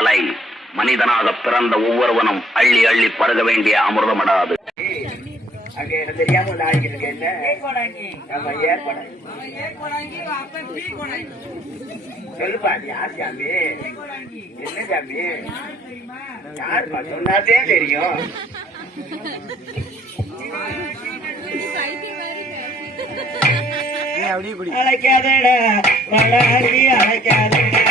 கலை மனிதனாக பிறந்த ஒவ்வொருவனும் அள்ளி அள்ளி பருக வேண்டிய அமிர்தமடாது. சொல்லுப்பா யார் சாமி? என்ன சாமி? யாருப்பா சொன்னாதே தெரியும். அழைக்காதடா அழைக்காதடா.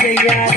செய்யாத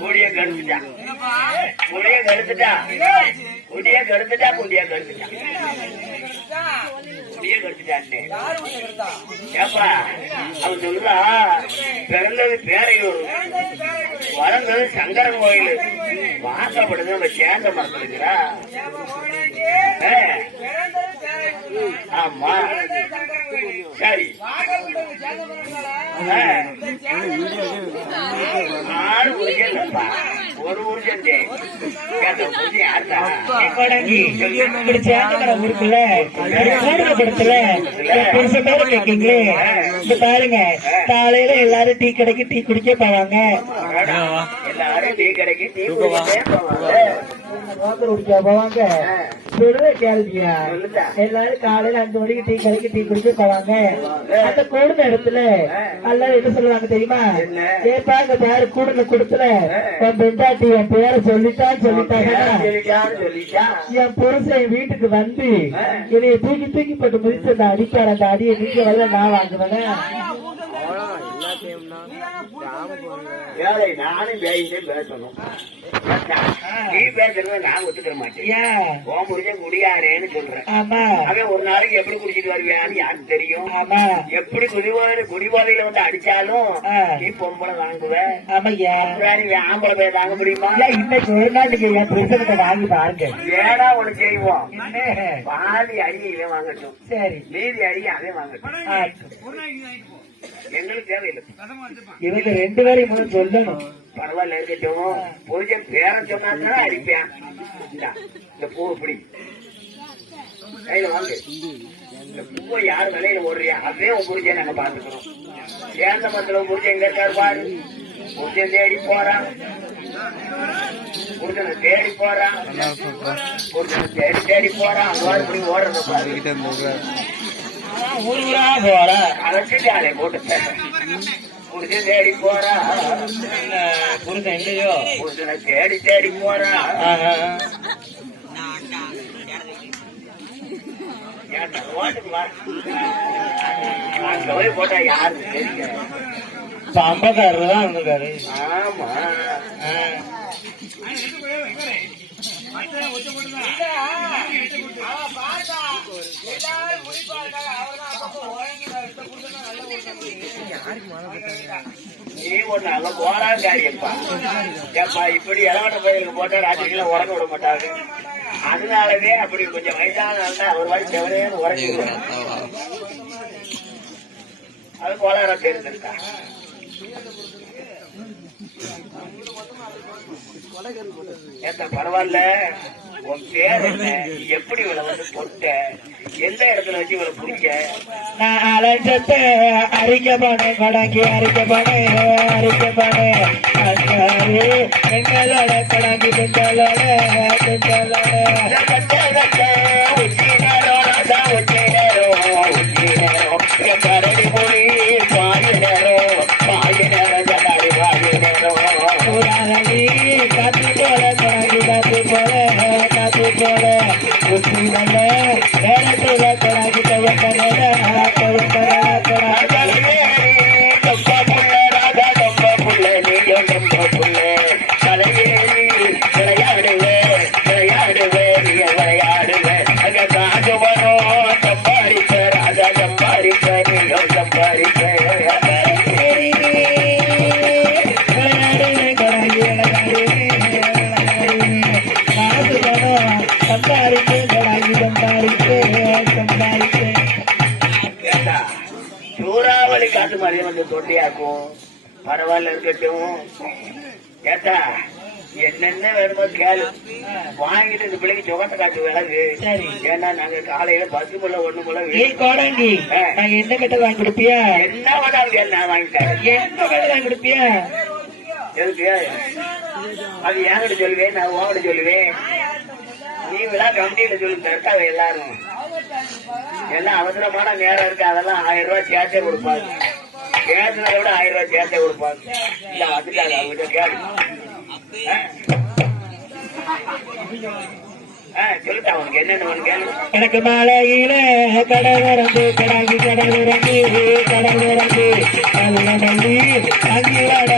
முடிய கடுத்துட்டா முடிய கடுத்துட்டா முடிய கடுத்துட்டா முடிய கடுத்துட்டா முடிய கடுத்துட்டான்னு ஏப்பா அவன் சொல்றா பிறந்தது பேரையூர் வளர்ந்தது சங்கரன் கோயில் வாசப்படுது நம்ம சேந்த மரத்துல இருக்கிறா ஆமா. சரி. ஆறு உருஜன் இல்லப்பா. ஒரு இந்த பாருங்க காலையில எல்லாரும் டீ கடைக்கு டீ குடிக்க போவாங்க. எல்லாரும் டீ கடைக்கு டீ குடிக்கவே போவாங்க. வாசல் குடிக்க போவாங்க சொல்ற கேள்வியா. எல்லாரும் காலையில அஞ்சு மணிக்கு டீ கடைக்கு டீ குடிக்க போவாங்க அந்த கூடுன இடத்துல எல்லாரும் என்ன சொல்லுவாங்க தெரியுமா? ஏப்பா இந்த பாரு கூடுன குடுத்துல உன் பெண்டாட்டி என் பேரை சொல்லிட்டான்னு சொல்லிட்டாங்க. என் புருஷன் என் வீட்டுக்கு வந்து என்னைய தூக்கி தூக்கி போட்டு மிதிச்சு அந்த அடிக்கார அந்த அடியை நீங்க வரல நான் வாங்குவேன். ஏழை, நானும் பேயிட்டே பேசணும். நீ பேசுறத நான் ஒத்துக்கிற மாட்டேன். உன் புருஷன் குடியாரேன்னு சொல்றேன். ஆமா. அவன் ஒரு நாளைக்கு எப்படி குடிச்சிட்டு வருவியான்னு யாருக்கு தெரியும்? ஆமா. எப்படி குடிபோதை குடிபோதையில வந்து அடிச்சாலும். நீ பொம்பளை வாங்குவ? ஆம்பளை போய் வாங்க முடியுமா? இன்னைக்கு ஒரு நாள் நீங்க என் புருஷனுக்கு வாங்கி பாருங்க. ஏடா ஒண்ணு செய்வோம்? பாதி அடி இவன் வாங்கட்டும். சரி. மீதி அடி அவன் வாங்கட்டும். எங்களுக்கு தேவையில்லை. இவங்க ரெண்டு பேரையும் முதல்ல சொல்லணும். பரவாயில்ல இருக்கட்டும். புரிஞ்ச பேரன் சொன்னா அடிப்பேன். இந்தா, பூ இப்படி கையில வாங்க. இந்த பூவை யார் விலையில ஓடுறியா அதே உன் புரிஞ்ச நாங்க பாத்துக்கிறோம் சேர்ந்த மரத்துல உன் புரிஞ்ச எங்க இருக்காரு பாரு. புரிஞ்சன் தேடி போறான் புரிஞ்சனை தேடி போறான் புரிஞ்சனை தேடி தேடி போறான் இப்படி ஓடுறத பாரு. ஊரா போற அழைச்சிட்டாலே போட்டு புரிஞ்சன் தேடி போறா புருஷன் இல்லையோ புரிஞ்சனை தேடி தேடி போறா அங்க போய் போட்டா யாருக்கு தெரியும் தான் இருந்திருக்காரு ஆமா நீ ஒண்ணு அங்க போறாங்காரியப்பா ஏப்பா இப்படி இளவட்ட பயிலுக்கு போட்டா ராத்திரிக்கெல்லாம் உறங்க விட மாட்டாரு அதனாலவே அப்படி கொஞ்சம் வயசான ஒரு வாட்டி செவரேன்னு உறங்கிடுவேன் அது கோளாரம் தெரிஞ்சிருக்கா ஏத்த பரவாயில்ல. உன் பேர் என்ன எப்படி இவளை வந்து பொட்ட எந்த இடத்துல வச்சு இவளை பிடிக்க? நான் அலைஞ்சத்தை அரிக்கப்படு கொடங்கி அரிக்கப்படு அரிக்கப்படு. அங்காரு எங்களோட கொடங்கி பெண்களோட பெண்களோட Bye. தொட்டியாக்கும் பரவாயில்ல இருக்கட்டும். ஏத்தா என்னென்ன வேணுமோ கேளு. வாங்கிட்டு இந்த பிள்ளைக்கு சுகத்தை காத்து விலகு சரி. ஏன்னா நாங்க காலையில பத்து முள்ள ஒண்ணு ஏய் கோடங்கி நான் என்ன கட்ட வாங்கி கொடுப்பியா? என்ன வேணாலும் கேளு, நான் வாங்கி தரேன் என்ன கட்ட வாங்கி கொடுப்பியா? எதுக்கு அது என்கிட்ட சொல்லுவேன்? நான் உன்கிட்ட சொல்லுவேன். நீ விழா கமிட்டியில சொல்லி தரக்காவ எல்லாரும். எல்லாம் அவசரமான நேரம் இருக்கு அதெல்லாம் ஆயிரம் ரூபாய் சேர்த்தே கொடுப்பாங்க. பேசுனதை விட ஆயிரம் ரூபாய் சேர்த்தே கொடுப்பாங்க? இல்ல அதுல அவங்ககிட்ட கேளு. எனக்கு மாலையில கடல் கடங்கி கடல் இறங்கி அங்கிலாட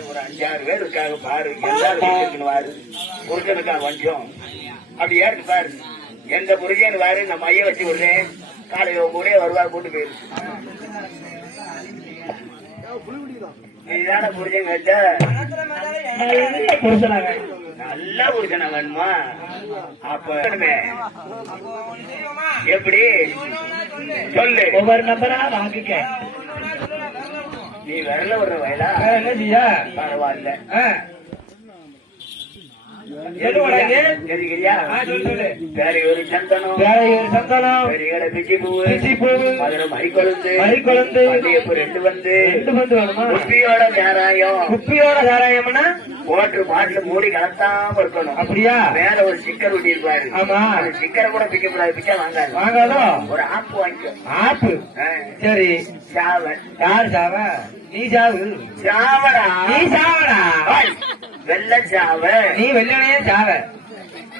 ஒரு அஞ்சாறு பேர் இருக்காங்க பாரு எல்லாரும் வீட்டுக்கு வாரு புருஷனுக்கா கொஞ்சம் அப்படி ஏற்று பாரு எந்த புருஷன் வாரு? நம்ம மைய வச்சு விடுறேன் காலையில உங்க கூட வருவார் கூட்டு போயிரு. நீதான புருஷன் வச்ச? நல்ல புருஷனா வேணுமா? அப்ப. எப்படி? சொல்லு. ஒவ்வொரு நம்பரா வாங்கிக்க. நீ விரல விடுற வயலா? என்ன செய்யா? பரவாயில்ல. வேற சந்தனம். வேற ஒரு சந்தனம். பெரிய பிச்சி பூவு பிச்சி பூவு, மதுரை மறிக்கொழுந்து மறிக்கொழுந்து, மல்லிகைப்பூ ரெண்டு வந்து ரெண்டு பந்து வேணுமா? குப்பியோட சாராயம். குப்பியோட சாராயம்னா? போட்டு பாட்டுல மூடி கலத்தாம இருக்கணும் அப்படியா? மேல ஒரு ஸ்டிக்கர் ஒட்டி இருப்பாரு ஆமா. அந்த ஸ்டிக்கரை கூட பிக்க கூடாது பிச்சா வாங்காது. வாங்காதோ? ஒரு ஆப்பு வாங்கிக்கோ. ஆப்பு. சரி. சாவன் யார் சாவ? நீ சாவு. சாவடா. நீ சாவடா? வெள்ள சாவ நீ வெள்ளனையே சாவ?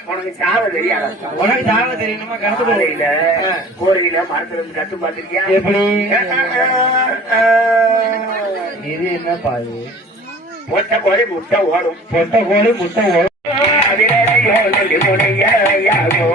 உனக்கு சாவ தெரியாது? உனக்கு சாவ தெரியணுமா கணக்கு காலையில ஆ. கோரியில மரத்துல இருந்து கட்டு பாத்திருக்கியா எப்படி. இது என்ன பாது ஒத்த கோழி முட்டை ஓடும். பொட்டை கோழி முட்டை ஓடும். அதிலேயோ நெல்லி முனையாகோ